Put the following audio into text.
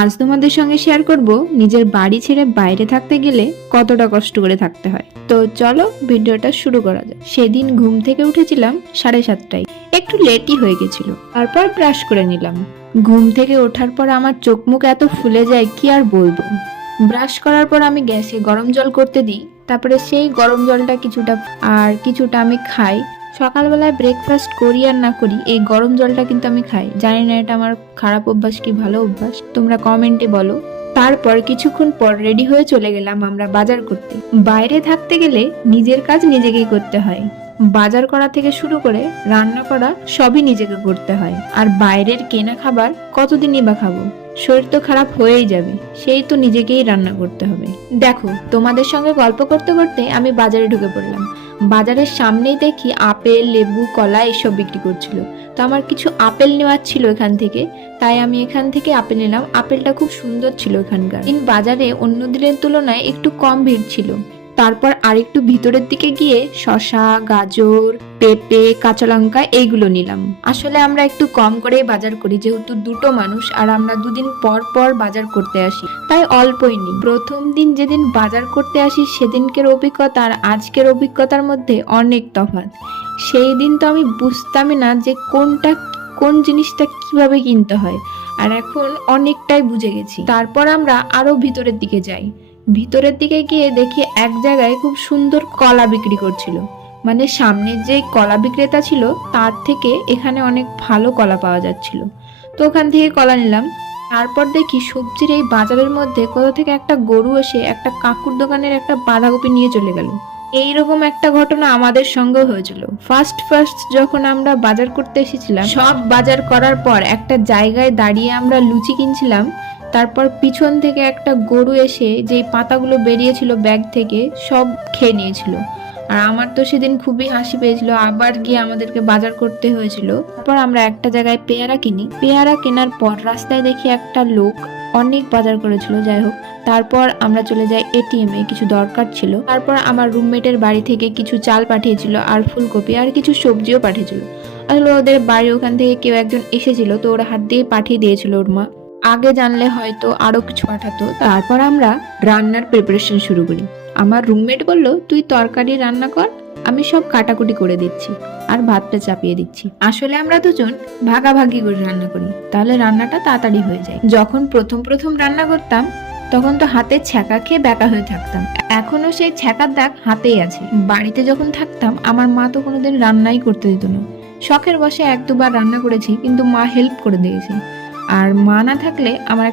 আজ তোমাদের সঙ্গে শেয়ার করব নিজের বাড়ি ছেড়ে বাইরে থাকতে গেলে কতটা কষ্ট করে থাকতে হয়। তো চলো ভিডিওটা শুরু করা যায়। সেদিন ঘুম থেকে উঠেছিলাম 7:30টায়, একটু লেটই হয়ে গেছিল। তারপর ব্রাশ করে নিলাম। ঘুম থেকে ওঠার পর আমার চোখ মুখ এত ফুলে যায় কি আর বলবো। ব্রাশ করার পর আমি গ্যাসে গরম জল করতে দিই, তারপরে সেই গরম জলটা কিছুটা আমি খাই। সকালবেলায় ব্রেকফাস্ট করি আর না করি, এই গরম জলটা কিন্তু আমি খাই। জানি না এটা আমার খারাপ অভ্যাস কি ভালো অভ্যাস, তোমরা কমেন্টে বলো। তারপর কিছুক্ষণ পর রেডি হয়ে চলে গেলাম আমরা বাজার করতে। বাইরে থাকতে গেলে নিজের কাজ নিজেকেই করতে হয়। বাজার করা থেকে শুরু করে রান্না করা সবই নিজেকে করতে হয়। আর বাইরের কেনা খাবার কতদিনই বা খাবো, শরীর তো খারাপ হয়েই যাবে, সেই তো নিজেকেই রান্না করতে হবে। দেখো, তোমাদের সঙ্গে গল্প করতে করতে আমি বাজারে ঢুকে পড়লাম। বাজারের সামনেই দেখি আপেল, লেবু, কলা এসব বিক্রি করছিল। তো আমার কিছু আপেল নেওয়ার ছিল এখান থেকে, তাই আমি এখান থেকে আপেল নিলাম। আপেলটা খুব সুন্দর ছিল এখানকার। বাজারে অন্য দিনের তুলনায় একটু কম ভিড় ছিল। তারপর আরেকটু ভিতরের দিকে গিয়ে শসা, গাজর, পেঁপে, কাঁচা লঙ্কা এইগুলো নিলাম। আসলে আমরা একটু কম করেই বাজার করি, যেহেতু দুটো মানুষ আর আমরা দুদিন পর পর বাজার করতে আসি, তাই অল্পই নিই। প্রথম দিন যেদিন বাজার করতে আসি সেদিনকের অভিজ্ঞতা আর আজকের অভিজ্ঞতার মধ্যে অনেক তফাৎ। সেই দিন তো আমি বুঝতামই না যে কোন জিনিসটা কিভাবে কিনতে হয়, আর এখন অনেকটাই বুঝে গেছি। তারপর আমরা আরো ভিতরের দিকে যাই। ভিতরের দিকে গিয়ে দেখি এক জায়গায় খুব সুন্দর কলা বিক্রি করছিল। মানে সামনের যে কলা বিক্রেতা ছিল তার থেকে এখানে অনেক ভালো কলা পাওয়া যাচ্ছিল। তো ওখান থেকে কলা নিলাম। তারপর দেখি সবজির এই বাজারের মধ্যে কোথা থেকে একটা গরু এসে একটা কাকুর দোকানের একটা বাঁধাকপি নিয়ে চলে গেল। এইরকম একটা ঘটনা আমাদের সঙ্গে হয়েছিল। ফার্স্ট যখন আমরা বাজার করতে এসেছিলাম, সব বাজার করার পর একটা জায়গায় দাঁড়িয়ে আমরা লুচি কিনছিলাম। তারপর পিছন থেকে একটা গরু এসে যেই পাতাগুলো বেরিয়েছিল ব্যাগ থেকে সব খেয়ে নিয়েছিল। আর আমার তো সেদিন খুবই হাসি পেয়েছিল, আবার গিয়ে আমাদেরকে বাজার করতে হয়েছিল। তারপর আমরা একটা জায়গায় পেয়ারা কিনি। পেয়ারা কেনার পর রাস্তায় দেখি একটা লোক অনেক বাজার করেছিল। যাই হোক, তারপর আমরা চলে যাই এটিএম এ, কিছু দরকার ছিল। তারপর আমার রুমমেটের বাড়ি থেকে কিছু চাল পাঠিয়েছিল আর ফুলকপি আর কিছু সবজিও পাঠিয়েছিল। আসলে ওদের বাড়ি ওখান থেকে কেউ একজন এসেছিল, তো ওরা হাত দিয়ে পাঠিয়ে দিয়েছিল ওর মা। আগে জানলে হয়তো আরো কিছু পাঠাতো। তারপর আমরা রান্নার প্রিপারেশন শুরু করি। আমার রুমমেট বলল, তুই তরকারি রান্না কর, আমি সব কাটাকুটি করে দিচ্ছি আর ভাতটা চাপিয়ে দিচ্ছি। আসলে আমরা দুজন ভাগাভাগি করে রান্না করি, তাহলে রান্নাটা তাড়াতাড়ি হয়ে যায়। যখন প্রথম রান্না করতাম তখন তো হাতে ছ্যাঁকা খেয়ে ব্যাকা হয়ে থাকতাম। এখনো সেই ছ্যাঁকার দাগ হাতেই আছে। বাড়িতে যখন থাকতাম আমার মা তো কোনোদিন রান্নাই করতে দিত না। শখের বসে 1-2 বার রান্না করেছি, কিন্তু মা হেল্প করে দিয়েছে। আর মা না থাকলে আমার একটা